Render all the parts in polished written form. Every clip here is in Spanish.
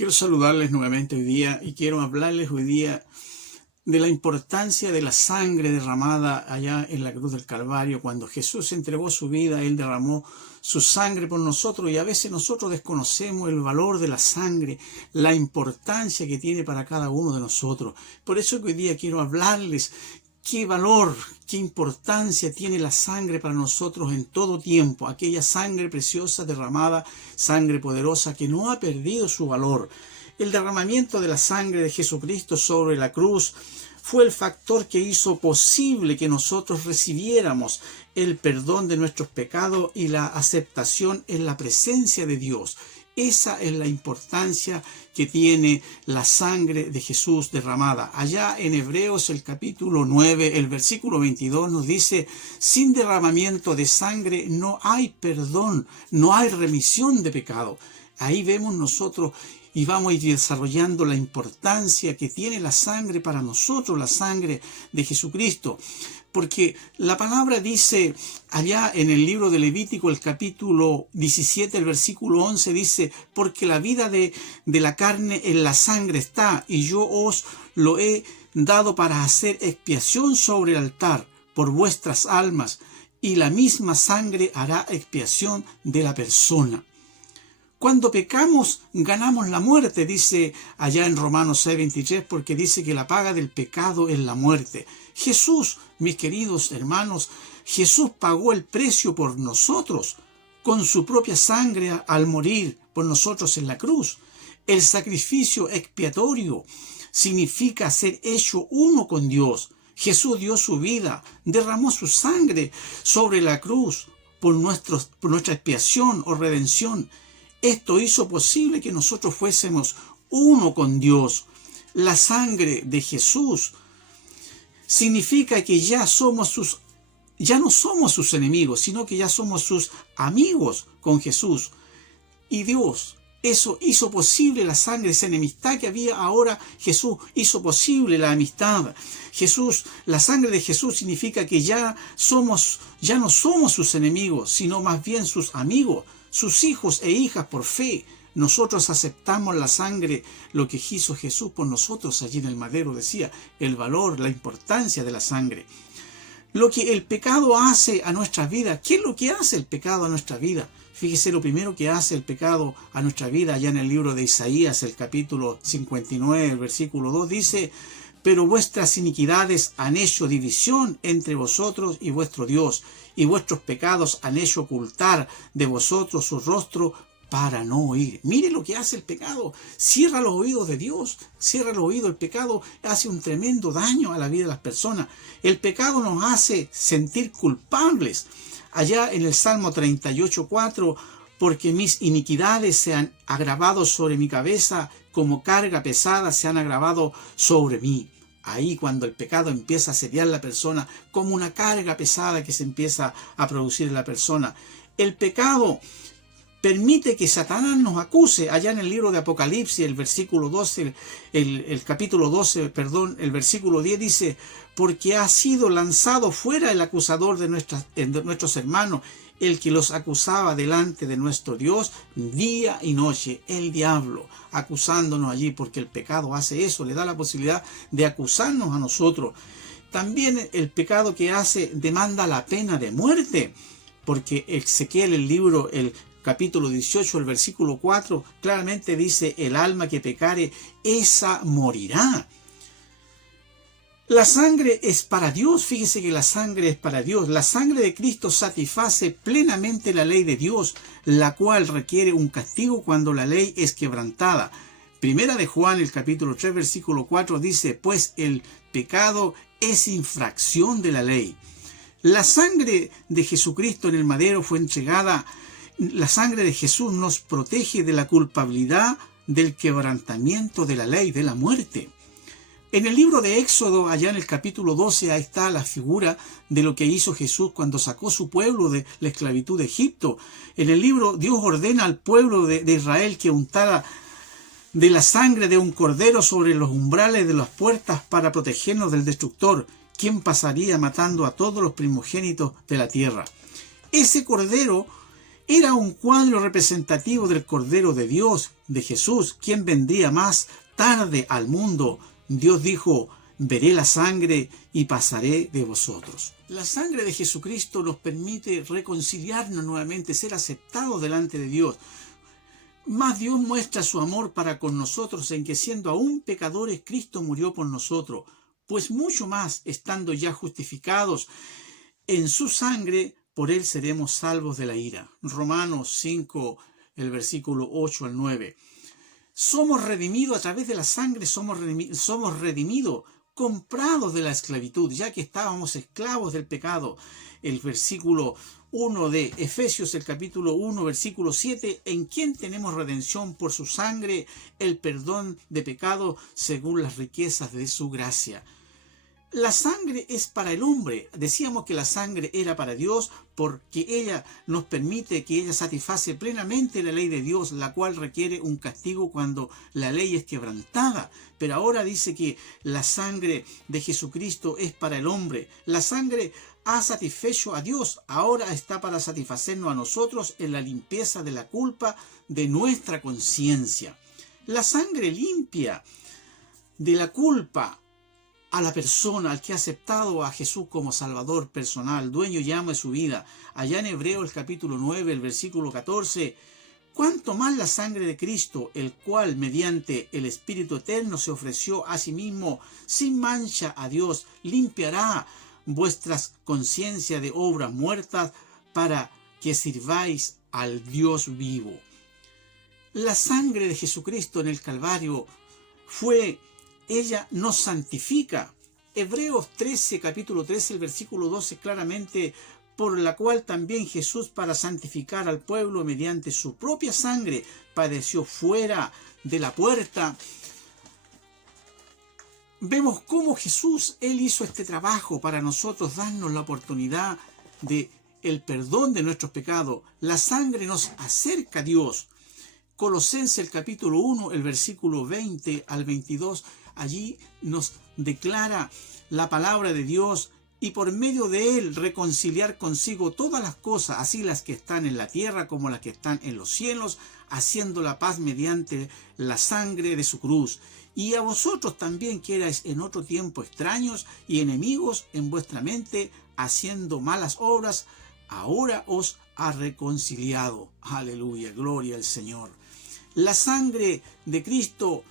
Quiero saludarles nuevamente hoy día y quiero hablarles hoy día de la importancia de la sangre derramada allá en la cruz del Calvario. Cuando Jesús entregó su vida, Él derramó su sangre por nosotros y a veces nosotros desconocemos el valor de la sangre, la importancia que tiene para cada uno de nosotros. Por eso que hoy día quiero hablarles qué valor, qué importancia tiene la sangre para nosotros en todo tiempo. Aquella sangre preciosa derramada, sangre poderosa que no ha perdido su valor. El derramamiento de la sangre de Jesucristo sobre la cruz fue el factor que hizo posible que nosotros recibiéramos el perdón de nuestros pecados y la aceptación en la presencia de Dios. Esa es la importancia que tiene la sangre de Jesús derramada. Allá en Hebreos el capítulo 9, el versículo 22 nos dice: sin derramamiento de sangre no hay perdón, no hay remisión de pecado. Ahí vemos nosotros y vamos a ir desarrollando la importancia que tiene la sangre para nosotros, la sangre de Jesucristo. Porque la palabra dice allá en el libro de Levítico, el capítulo 17, el versículo 11, dice: porque la vida de la carne en la sangre está, y yo os lo he dado para hacer expiación sobre el altar por vuestras almas, y la misma sangre hará expiación de la persona. Cuando pecamos, ganamos la muerte, dice allá en Romanos 6:23, porque dice que la paga del pecado es la muerte. Jesús, mis queridos hermanos, Jesús pagó el precio por nosotros con su propia sangre al morir por nosotros en la cruz. El sacrificio expiatorio significa ser hecho uno con Dios. Jesús dio su vida, derramó su sangre sobre la cruz por nuestra expiación o redención. Esto hizo posible que nosotros fuésemos uno con Dios. La sangre de Jesús significa que ya no somos sus enemigos, sino que ya somos sus amigos con Jesús. Y Dios, eso hizo posible la sangre, esa enemistad que había ahora. Jesús hizo posible la amistad. La sangre de Jesús significa que ya no somos sus enemigos, sino más bien sus amigos, sus hijos e hijas por fe. Nosotros aceptamos la sangre, lo que hizo Jesús por nosotros allí en el madero. Decía el valor, la importancia de la sangre. Lo que el pecado hace a nuestra vida. ¿Qué es lo que hace el pecado a nuestra vida? Fíjese, lo primero que hace el pecado a nuestra vida, allá en el libro de Isaías, el capítulo 59, el versículo 2, dice: pero vuestras iniquidades han hecho división entre vosotros y vuestro Dios, y vuestros pecados han hecho ocultar de vosotros su rostro para no oír. Mire lo que hace el pecado. Cierra los oídos de Dios, cierra los oídos. El pecado hace un tremendo daño a la vida de las personas. El pecado nos hace sentir culpables. Allá en el Salmo 38:4, porque mis iniquidades se han agravado sobre mi cabeza, como carga pesada se han agravado sobre mí. Ahí cuando el pecado empieza a asediar a la persona, como una carga pesada que se empieza a producir en la persona. El pecado permite que Satanás nos acuse. Allá en el libro de Apocalipsis, el versículo 12, el capítulo 12, el versículo 10 dice: porque ha sido lanzado fuera el acusador de nuestros hermanos, el que los acusaba delante de nuestro Dios día y noche, el diablo, acusándonos allí, porque el pecado hace eso, le da la posibilidad de acusarnos a nosotros. También el pecado que hace demanda la pena de muerte, porque Ezequiel, el libro, el capítulo 18, el versículo 4, claramente dice: el alma que pecare, esa morirá. La sangre es para Dios. Fíjese que la sangre es para Dios. La sangre de Cristo satisface plenamente la ley de Dios, la cual requiere un castigo cuando la ley es quebrantada. Primera de Juan, el capítulo 3, versículo 4 dice: pues el pecado es infracción de la ley. La sangre de Jesucristo en el madero fue entregada. La sangre de Jesús nos protege de la culpabilidad, del quebrantamiento de la ley, de la muerte. En el libro de Éxodo, allá en el capítulo 12, ahí está la figura de lo que hizo Jesús cuando sacó su pueblo de la esclavitud de Egipto. En el libro, Dios ordena al pueblo de Israel que untara de la sangre de un cordero sobre los umbrales de las puertas para protegernos del destructor, quien pasaría matando a todos los primogénitos de la tierra. Ese cordero Era un cuadro representativo del Cordero de Dios, de Jesús, quien vendría más tarde al mundo. Dios dijo: veré la sangre y pasaré de vosotros. La sangre de Jesucristo nos permite reconciliarnos nuevamente, ser aceptados delante de Dios. Mas Dios muestra su amor para con nosotros en que, siendo aún pecadores, Cristo murió por nosotros. Pues mucho más, estando ya justificados en su sangre, por él seremos salvos de la ira. Romanos 5, el versículo 8 al 9. Somos redimidos a través de la sangre, somos redimidos, comprados de la esclavitud, ya que estábamos esclavos del pecado. El versículo 1 de Efesios, el capítulo 1, versículo 7, en quien tenemos redención por su sangre, el perdón de pecado según las riquezas de su gracia. La sangre es para el hombre. Decíamos que la sangre era para Dios porque ella nos permite, que ella satisface plenamente la ley de Dios, la cual requiere un castigo cuando la ley es quebrantada. Pero ahora dice que la sangre de Jesucristo es para el hombre. La sangre ha satisfecho a Dios, ahora está para satisfacernos a nosotros en la limpieza de la culpa de nuestra conciencia. La sangre limpia de la culpa a la persona, al que ha aceptado a Jesús como Salvador personal, dueño y amo de su vida. Allá en Hebreos el capítulo 9, el versículo 14, cuánto más la sangre de Cristo, el cual mediante el Espíritu Eterno se ofreció a sí mismo sin mancha a Dios, limpiará vuestras conciencias de obras muertas para que sirváis al Dios vivo. La sangre de Jesucristo en el Calvario ella nos santifica. Hebreos 13, capítulo 13, el versículo 12, claramente, por la cual también Jesús, para santificar al pueblo mediante su propia sangre, padeció fuera de la puerta. Vemos cómo Jesús, Él hizo este trabajo para nosotros, darnos la oportunidad de el perdón de nuestros pecados. La sangre nos acerca a Dios. Colosenses el capítulo 1, el versículo 20 al 22, allí nos declara la palabra de Dios, y por medio de él reconciliar consigo todas las cosas, así las que están en la tierra como las que están en los cielos, haciendo la paz mediante la sangre de su cruz. Y a vosotros también, que erais en otro tiempo extraños y enemigos en vuestra mente, haciendo malas obras, ahora os ha reconciliado. Aleluya, gloria al Señor. La sangre de Cristo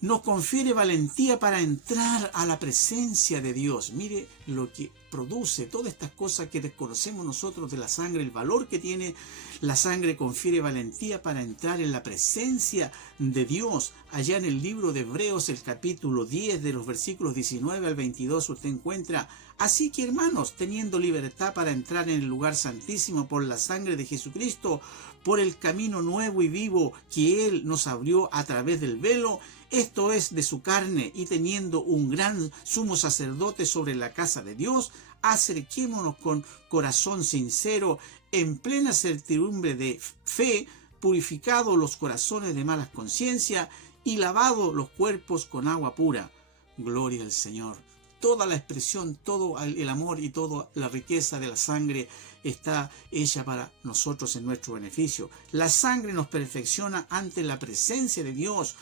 nos confiere valentía para entrar a la presencia de Dios. Mire lo que produce todas estas cosas que desconocemos nosotros de la sangre, el valor que tiene. La sangre confiere valentía para entrar en la presencia de Dios. Allá en el libro de Hebreos, el capítulo 10, de los versículos 19 al 22, usted encuentra: así que, hermanos, teniendo libertad para entrar en el lugar santísimo por la sangre de Jesucristo, por el camino nuevo y vivo que Él nos abrió a través del velo, esto es, de su carne, y teniendo un gran sumo sacerdote sobre la casa de Dios, acerquémonos con corazón sincero, en plena certidumbre de fe, purificados los corazones de malas conciencias y lavados los cuerpos con agua pura. Gloria al Señor. Toda la expresión, todo el amor y toda la riqueza de la sangre está hecha para nosotros en nuestro beneficio. La sangre nos perfecciona ante la presencia de Dios.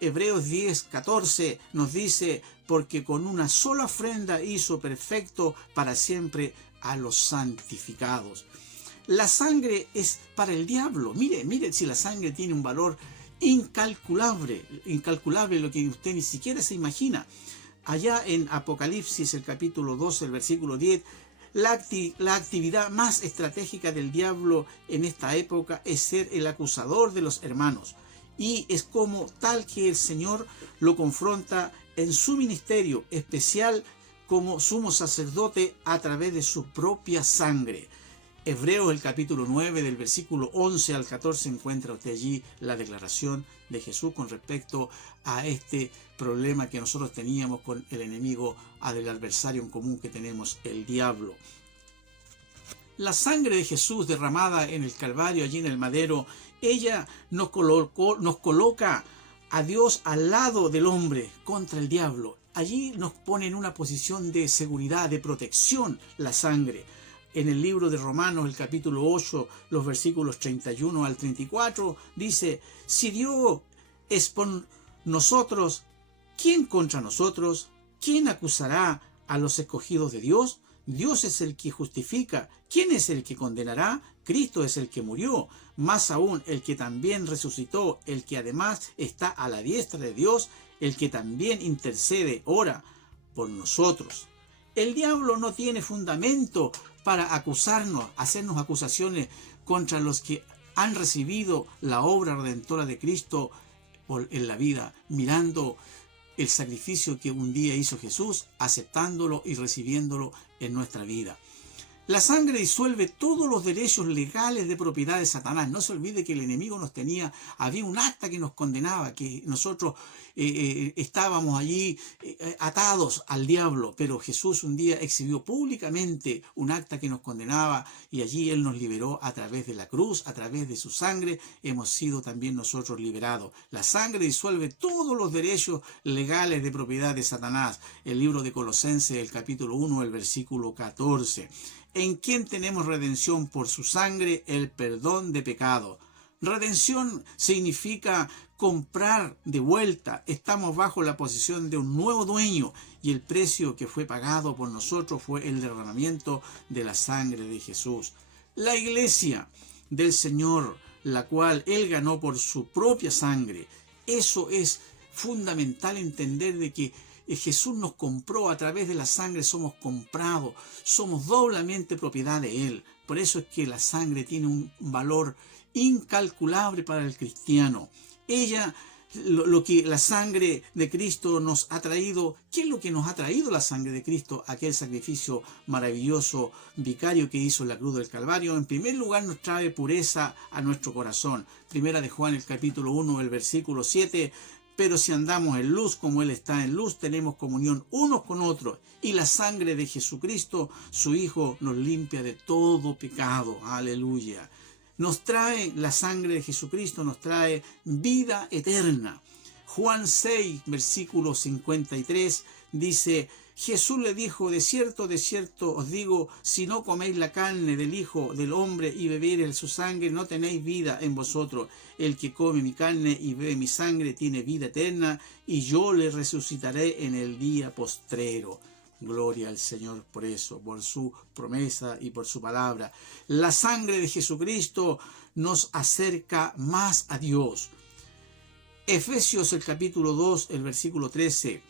Hebreos 10, 14 nos dice: porque con una sola ofrenda hizo perfecto para siempre a los santificados. La sangre es para el diablo. Mire si la sangre tiene un valor incalculable, lo que usted ni siquiera se imagina. Allá en Apocalipsis, el capítulo 12, el versículo 10, la actividad más estratégica del diablo en esta época es ser el acusador de los hermanos. Y es como tal que el Señor lo confronta en su ministerio especial como sumo sacerdote a través de su propia sangre. Hebreos, el capítulo 9, del versículo 11 al 14, encuentra usted allí la declaración de Jesús con respecto a este problema que nosotros teníamos con el enemigo, del adversario en común que tenemos, el diablo. La sangre de Jesús derramada en el Calvario, allí en el madero, ella nos coloca a Dios al lado del hombre contra el diablo. Allí nos pone en una posición de seguridad, de protección, la sangre. En el libro de Romanos, el capítulo 8, los versículos 31 al 34, dice: si Dios es por nosotros, ¿quién contra nosotros? ¿Quién acusará a los escogidos de Dios? Dios es el que justifica. ¿Quién es el que condenará? Cristo es el que murió, más aún el que también resucitó, el que además está a la diestra de Dios, el que también intercede, ora por nosotros. El diablo no tiene fundamento para acusarnos, hacernos acusaciones contra los que han recibido la obra redentora de Cristo en la vida, mirando el sacrificio que un día hizo Jesús, aceptándolo y recibiéndolo en nuestra vida. La sangre disuelve todos los derechos legales de propiedad de Satanás. No se olvide que el enemigo nos tenía, había un acta que nos condenaba, que nosotros estábamos allí atados al diablo, pero Jesús un día exhibió públicamente un acta que nos condenaba y allí Él nos liberó a través de la cruz, a través de su sangre, hemos sido también nosotros liberados. La sangre disuelve todos los derechos legales de propiedad de Satanás. El libro de Colosenses, el capítulo 1, el versículo 14. En quien tenemos redención por su sangre, el perdón de pecado. Redención significa comprar de vuelta. Estamos bajo la posesión de un nuevo dueño y el precio que fue pagado por nosotros fue el derramamiento de la sangre de Jesús. La iglesia del Señor, la cual Él ganó por su propia sangre. Eso es fundamental entender, de que Jesús nos compró a través de la sangre, somos comprados, somos doblemente propiedad de Él. Por eso es que la sangre tiene un valor incalculable para el cristiano. Lo que la sangre de Cristo nos ha traído, ¿qué es lo que nos ha traído la sangre de Cristo? Aquel sacrificio maravilloso, vicario que hizo en la cruz del Calvario. En primer lugar nos trae pureza a nuestro corazón. Primera de Juan, el capítulo 1, el versículo 7. Pero si andamos en luz como Él está en luz, tenemos comunión unos con otros. Y la sangre de Jesucristo, su Hijo, nos limpia de todo pecado. Aleluya. Nos trae la sangre de Jesucristo, nos trae vida eterna. Juan 6, versículo 53, dice: Jesús le dijo: de cierto os digo, si no coméis la carne del Hijo del Hombre y bebiereis su sangre, no tenéis vida en vosotros. El que come mi carne y bebe mi sangre tiene vida eterna, y yo le resucitaré en el día postrero. Gloria al Señor por eso, por su promesa y por su palabra. La sangre de Jesucristo nos acerca más a Dios. Efesios, el capítulo 2, el versículo 13.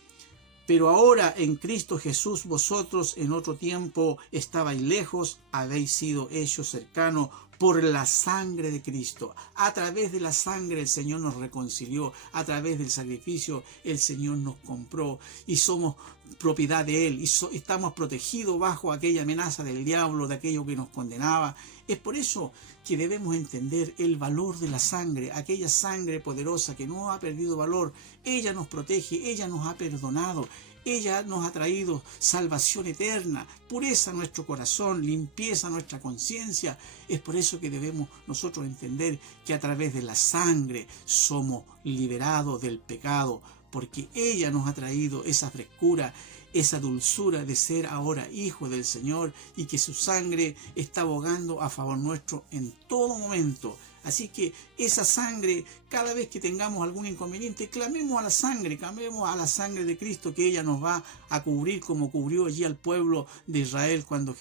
Pero ahora en Cristo Jesús, vosotros en otro tiempo estabais lejos, habéis sido hechos cercanos por la sangre de Cristo. A través de la sangre el Señor nos reconcilió, a través del sacrificio el Señor nos compró y somos propiedad de Él y estamos protegidos bajo aquella amenaza del diablo, de aquello que nos condenaba. Es por eso que debemos entender el valor de la sangre, aquella sangre poderosa que no ha perdido valor. Ella nos protege, ella nos ha perdonado, ella nos ha traído salvación eterna, pureza a nuestro corazón, limpieza a nuestra conciencia. Es por eso que debemos nosotros entender que a través de la sangre somos liberados del pecado, porque ella nos ha traído esa frescura, esa dulzura de ser ahora hijo del Señor, y que su sangre está abogando a favor nuestro en todo momento. Así que esa sangre, cada vez que tengamos algún inconveniente, clamemos a la sangre de Cristo, que ella nos va a cubrir como cubrió allí al pueblo de Israel cuando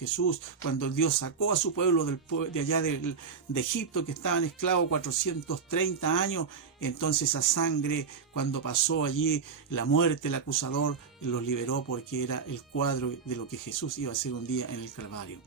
Dios sacó a su pueblo de allá de Egipto, que estaban esclavos 430 años. Entonces esa sangre, cuando pasó allí la muerte, el acusador los liberó, porque era el cuadro de lo que Jesús iba a hacer un día en el Calvario.